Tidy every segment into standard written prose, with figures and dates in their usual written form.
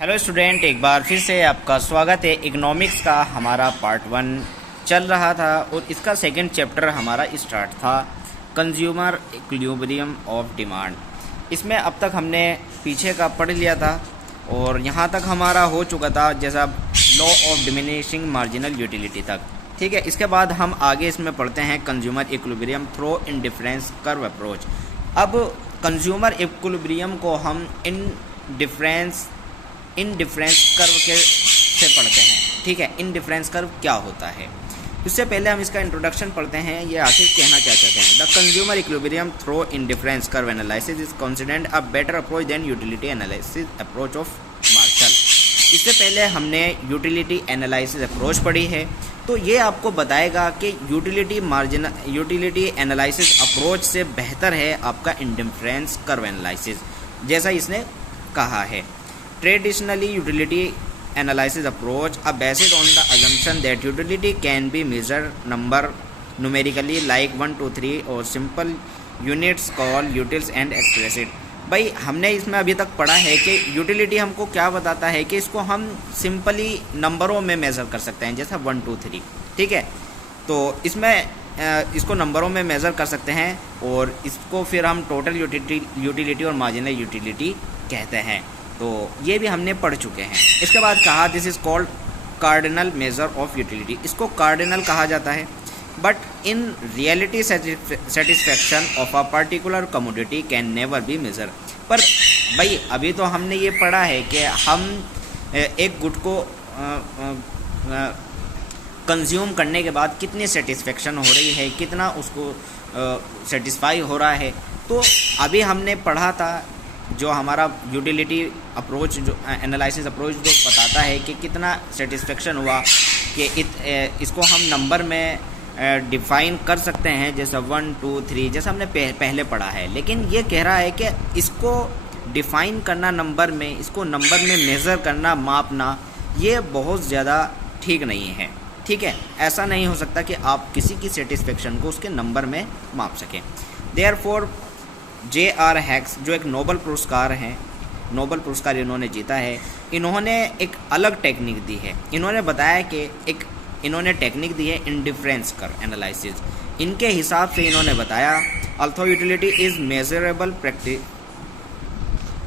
Hello student, एक बार फिर से आपका स्वागत है। इकोनॉमिक्स का हमारा पार्ट 1 चल रहा था और इसका सेकंड चैप्टर हमारा स्टार्ट था, कंज्यूमर इक्विलिब्रियम ऑफ डिमांड। इसमें अब तक हमने पीछे का पढ़ लिया था और यहाँ तक हमारा हो चुका था, जैसा law of diminishing marginal utility तक। ठीक है, इसके बाद हम आगे इसमें पढ़ते हैं consumer equilibrium through indifference curve approach. अब कंज्यूमर इक्विलिब्रियम को हम इंडिफरेंस कर्व के से पढ़ते हैं। ठीक है, इंडिफरेंस कर्व क्या होता है, उससे पहले हम इसका इंट्रोडक्शन पढ़ते हैं। ये आखिर कहना क्या चाहते हैं। The consumer equilibrium through indifference curve analysis is considered a better approach than utility analysis approach of Marshall. इससे पहले हमने यूटिलिटी एनालिसिस अप्रोच पढ़ी है, तो ये आपको बताएगा कि यूटिलिटी एनालिसिस अप्रोच से बेहतर है आपका इंडिफरेंस कर्व एनालिसिस, जैसा इसने कहा है। Traditionally, utility analysis approach are based on the assumption that utility can be measured numerically like 1, 2, 3 or simple units called utils and express it। भाई हमने इसमें अभी तक पढ़ा है कि यूटिलिटी हमको क्या बताता है कि इसको हम सिंपली नंबरों में मेज़र कर सकते हैं, जैसा 1, 2, 3। ठीक है, तो इसमें इसको नंबरों में मेज़र कर सकते हैं और इसको फिर हम टोटल यूटिलिटी और मार्जिनल यूटिलिटी कहते हैं। तो ये भी हमने पढ़ चुके हैं। इसके बाद कहा this is called cardinal measure of utility. इसको कार्डिनल कहा जाता है, but in reality satisfaction of a particular commodity can never be measure. पर भाई अभी तो हमने ये पढ़ा है कि हम एक गुड को कंज्यूम करने के बाद कितनी सेटिस्फैक्शन हो रही है, कितना उसको सेटिस्फाई हो रहा है। तो अभी हमने पढ़ा था जो हमारा यूटिलिटी अप्रोच जो एनालिसिस अप्रोच जो बताता है कि कितना सेटिस्फेक्शन हुआ, कि इसको हम नंबर में डिफाइन कर सकते हैं, जैसा 1, 2, 3 जैसा हमने पहले पढ़ा है। लेकिन ये कह रहा है कि इसको डिफाइन करना नंबर में, इसको नंबर में मेज़र करना, मापना, ये बहुत ज़्यादा ठीक नहीं है। ठीक है, ऐसा नहीं हो सकता कि आप किसी की सेटिस्फेक्शन को उसके नंबर में माप सकें। Therefore J.R. हैक्स जो एक नोबल पुरस्कार हैं, नोबल पुरस्कार इन्होंने जीता है, इन्होंने एक अलग टेक्निक दी है। इन्होंने बताया कि इन्होंने टेक्निक दी है इंडिफरेंस कर्व एनालिसिस। इनके हिसाब से इन्होंने बताया although utility is measurable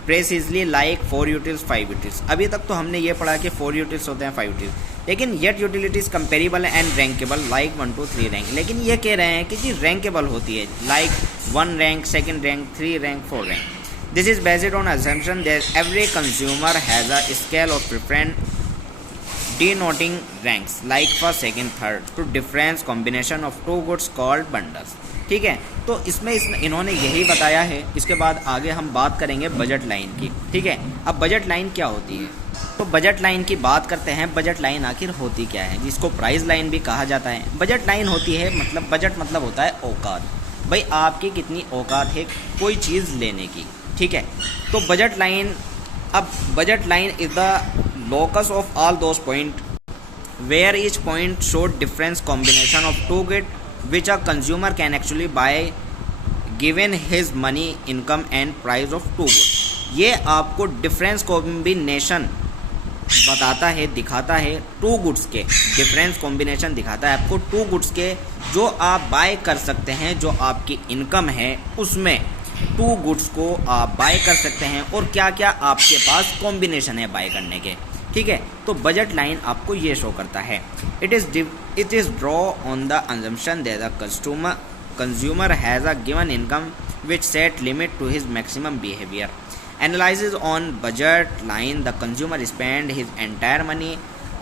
precisely like 4 utils 5 utils. अभी तक तो हमने ये पढ़ा कि 4 यूटिल्स होते हैं 5 यूटिल्स, लेकिन yet utilities comparable and rankable like 1, 2, 3 rank. लेकिन ये कह रहे हैं कि जी रैंकेबल होती है, like 1 rank, 2nd rank, 3 rank, 4 rank. This is based on assumption that every consumer has a scale of preference denoting ranks like first, second, third to difference combination of two goods called bundles। ठीक है, तो इसमें इन्होंने यही बताया है। इसके बाद आगे हम बात करेंगे बजट लाइन की। ठीक है, अब बजट लाइन क्या होती है, तो बजट लाइन की बात करते हैं। बजट लाइन आखिर होती क्या है, जिसको प्राइस लाइन भी कहा जाता है। बजट लाइन होती है, मतलब बजट मतलब होता है औकात। भाई आपकी कितनी औकात है कोई चीज़ लेने की। ठीक है, तो बजट लाइन, अब budget line is the locus of all those point where each point show difference combination of two good which a consumer can actually buy given his money, income and price of two goods। ये आपको difference combination बताता है, दिखाता है to goods के, difference combination दिखाता है आपको टू गुड्स के जो आप बाय कर सकते हैं, जो आपकी इनकम है उसमें टू गुड्स को आप बाय कर सकते हैं और क्या क्या आपके पास कॉम्बिनेशन है बाय करने के। ठीक है, तो बजट लाइन आपको ये शो करता है। It is draw on the assumption that the consumer has a given income which set limit to his maximum behavior। Analysis on budget line, the consumer spend his entire money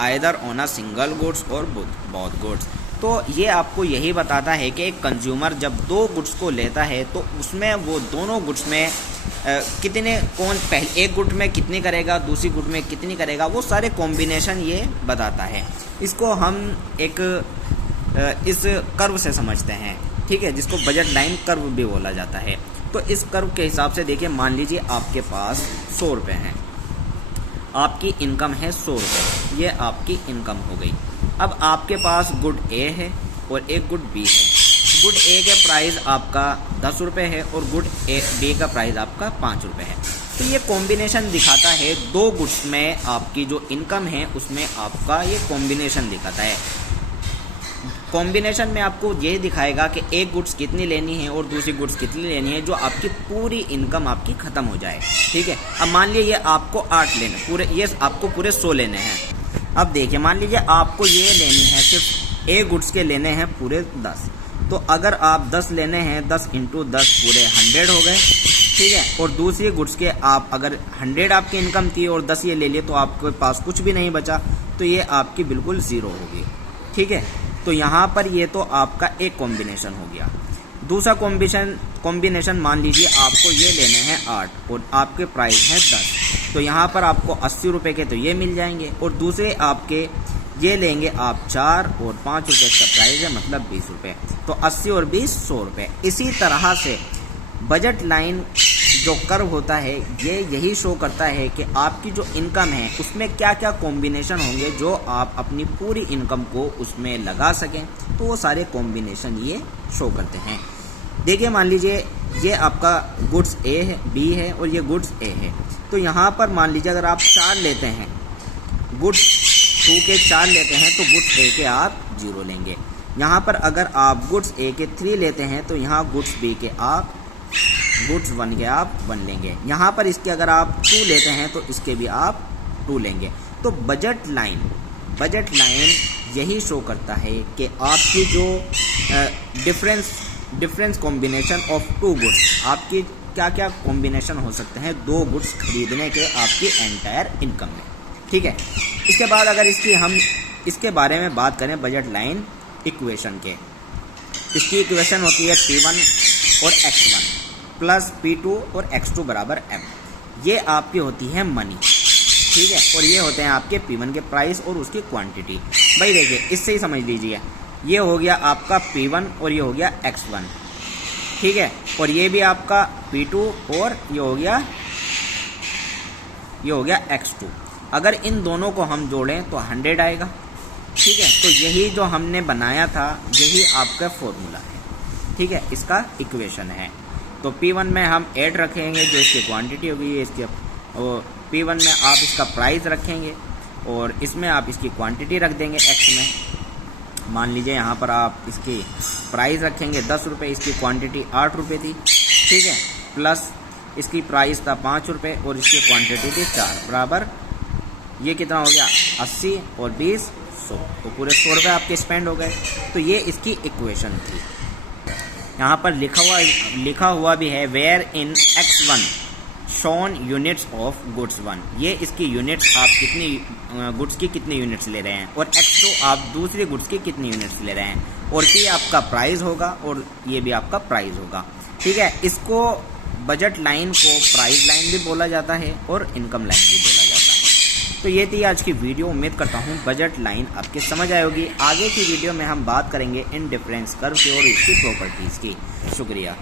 either on a single goods or both goods। तो ये आपको यही बताता है कि एक consumer जब 2 goods को लेता है तो उसमें वो दोनों गुड्स में कितने पहले एक गुड में कितनी करेगा, दूसरी गुड में कितनी करेगा, वो सारे कॉम्बिनेशन ये बताता है। इसको हम एक इस कर्व से समझते हैं। ठीक है, जिसको बजट लाइन कर्व भी बोला जाता है। तो इस कर्व के हिसाब से देखिए, मान लीजिए आपके पास 100 रुपये हैं, आपकी इनकम है 100 रुपये, ये आपकी इनकम हो गई। अब आपके पास गुड ए है और एक गुड बी है। गुड ए के प्राइस आपका 10 रुपये है और गुड बी का प्राइस आपका 5 रुपये है। तो ये कॉम्बिनेशन दिखाता है दो गुड्स में आपकी जो इनकम है उसमें आपका ये कॉम्बिनेशन दिखाता है। कॉम्बिनेशन में आपको ये दिखाएगा कि एक गुड्स कितनी लेनी है और दूसरी गुड्स कितनी लेनी है, जो आपकी पूरी इनकम आपकी ख़त्म हो जाए। ठीक है, अब मान लीजिए ये आपको 8 लेने पूरे, ये आपको पूरे 100 लेने हैं। अब देखिए मान लीजिए आपको ये लेनी है, सिर्फ एक गुड्स के लेने हैं पूरे 10। तो अगर आप 10 लेने हैं, 10 × 10 पूरे 100 हो गए। ठीक है, और दूसरी गुड्स के आप अगर 100 आपकी इनकम थी और 10 ये ले लिए तो आपके पास कुछ भी नहीं बचा, तो ये आपकी बिल्कुल ज़ीरो होगी। ठीक है, तो यहाँ पर ये तो आपका एक कॉम्बिनेशन हो गया। दूसरा कॉम्बिनेशन मान लीजिए आपको ये लेने हैं 8 और आपके प्राइस हैं 10, तो यहाँ पर आपको 80 रुपये के तो ये मिल जाएंगे, और दूसरे आपके ये लेंगे आप 4 और 5 रुपये का प्राइस है, मतलब 20 रुपये, तो 80 और 20 100 रुपये। इसी तरह से बजट लाइन जो कर्व होता है ये यही शो करता है कि आपकी जो इनकम है उसमें क्या क्या कॉम्बिनेशन होंगे जो आप अपनी पूरी इनकम को उसमें लगा सकें। तो वो सारे कॉम्बिनेशन ये शो करते हैं। देखिए मान लीजिए ये आपका गुड्स ए है, बी है और ये गुड्स ए है। तो यहाँ पर मान लीजिए अगर आप 4 लेते हैं, गुड्स 2 के 4 लेते हैं तो गुड्स ए के आप 0 लेंगे। यहाँ पर अगर आप गुड्स ए के 3 लेते हैं तो यहाँ गुड्स बी के आप गुड्स 1 के आप 1 लेंगे। यहाँ पर इसके अगर आप 2 लेते हैं तो इसके भी आप 2 लेंगे। तो बजट लाइन यही शो करता है कि आपकी जो डिफरेंस कॉम्बिनेशन ऑफ 2 गुड्स, आपकी क्या क्या कॉम्बिनेशन हो सकते हैं 2 गुड्स खरीदने के आपकी एंटायर इनकम में। ठीक है, इसके बाद अगर हम इसके बारे में बात करें बजट लाइन इक्वेशन के, इसकी इक्वेशन होती है P1 और X1 प्लस P2 और X2 बराबर M। ये आपकी होती है मनी। ठीक है, और ये होते हैं आपके P1 के प्राइस और उसकी क्वांटिटी। भाई देखिए इससे ही समझ लीजिए, ये हो गया आपका P1 और ये हो गया X1। ठीक है, और ये भी आपका P2 और ये हो गया X2। अगर इन दोनों को हम जोड़ें तो 100 आएगा। ठीक है, तो यही जो हमने बनाया था यही आपका फॉर्मूला है। ठीक है, इसका इक्वेशन है। तो P1 में हम 8 रखेंगे जो इसकी क्वांटिटी होगी, ये इसके, और P1 में आप इसका प्राइस रखेंगे और इसमें आप इसकी क्वांटिटी रख देंगे X में। मान लीजिए यहाँ पर आप इसकी प्राइस रखेंगे 10 रुपये, इसकी क्वांटिटी 8 रुपये थी। ठीक है, प्लस इसकी प्राइस था 5 रुपये और इसकी क्वांटिटी थी 4, बराबर ये कितना हो गया 80 और 20 100, तो पूरे 100 रुपये आपके स्पेंड हो गए। तो ये इसकी इक्वेशन थी। यहाँ पर लिखा हुआ भी है where in X1 shown units of goods 1। ये इसकी यूनिट्स आप कितनी गुड्स की कितनी यूनिट्स ले रहे हैं, और X2 आप दूसरी गुड्स की कितनी यूनिट्स ले रहे हैं, और ये आपका प्राइस होगा और ये भी आपका प्राइस होगा। ठीक है, इसको बजट लाइन को प्राइस लाइन भी बोला जाता है और इनकम लाइन भी बोला जाता है। तो ये थी आज की वीडियो। उम्मीद करता हूँ बजट लाइन आपके समझ आए होगी। आगे की वीडियो में हम बात करेंगे इन डिफरेंस कर्व की और इसकी प्रॉपर्टीज़ की। शुक्रिया।